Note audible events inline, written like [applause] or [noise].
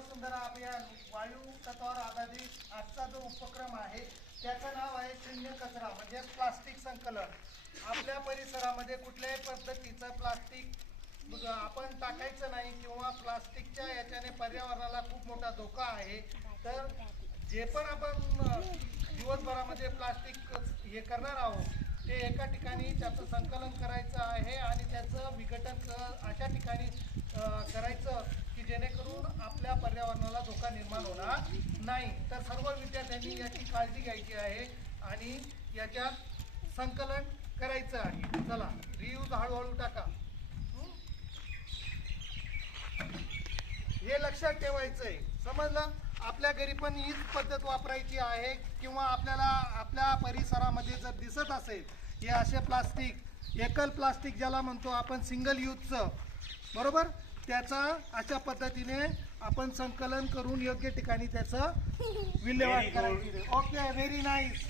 सुंदर अभियान वायू तत्वावर आधारित आजचा जो उपक्रम आहे त्याचं नाव आहे शून्य कचरा म्हणजे प्लास्टिक संकलन. आपल्या परिसरामध्ये कुठल्याही पद्धतीचं प्लास्टिक आपण टाकायचं नाही किंवा प्लास्टिकच्या याच्याने पर्यावरणाला खूप मोठा धोका आहे तर जे पण आपण दिवसभरामध्ये प्लास्टिक हे करणार आहोत ते एका ठिकाणी त्याचं संकलन करायचं आहे आणि त्याचं विघटन अशा ठिकाणी करायचं आपल्या पर्यावरणाला धोका निर्माण होणार नाही. तर सर्व विद्यार्थ्यांनी याची काळजी घ्यायची आहे आणि याच्यात संकलन करायचं आहे. चला रियूज हळूहळू टाका. हे? लक्षात ठेवायचं आहे समजलं? आपल्या घरी पण हीच पद्धत वापरायची आहे किंवा आपल्याला आपल्या परिसरामध्ये जर दिसत असेल हे असे प्लास्टिक एकल प्लास्टिक ज्याला म्हणतो आपण सिंगल यूजचं बरोबर? त्याचा अशा पद्धतीने आपण संकलन करून योग्य ठिकाणी त्याचं [laughs] विल्हेवाट. करायची ओके व्हेरी नाईस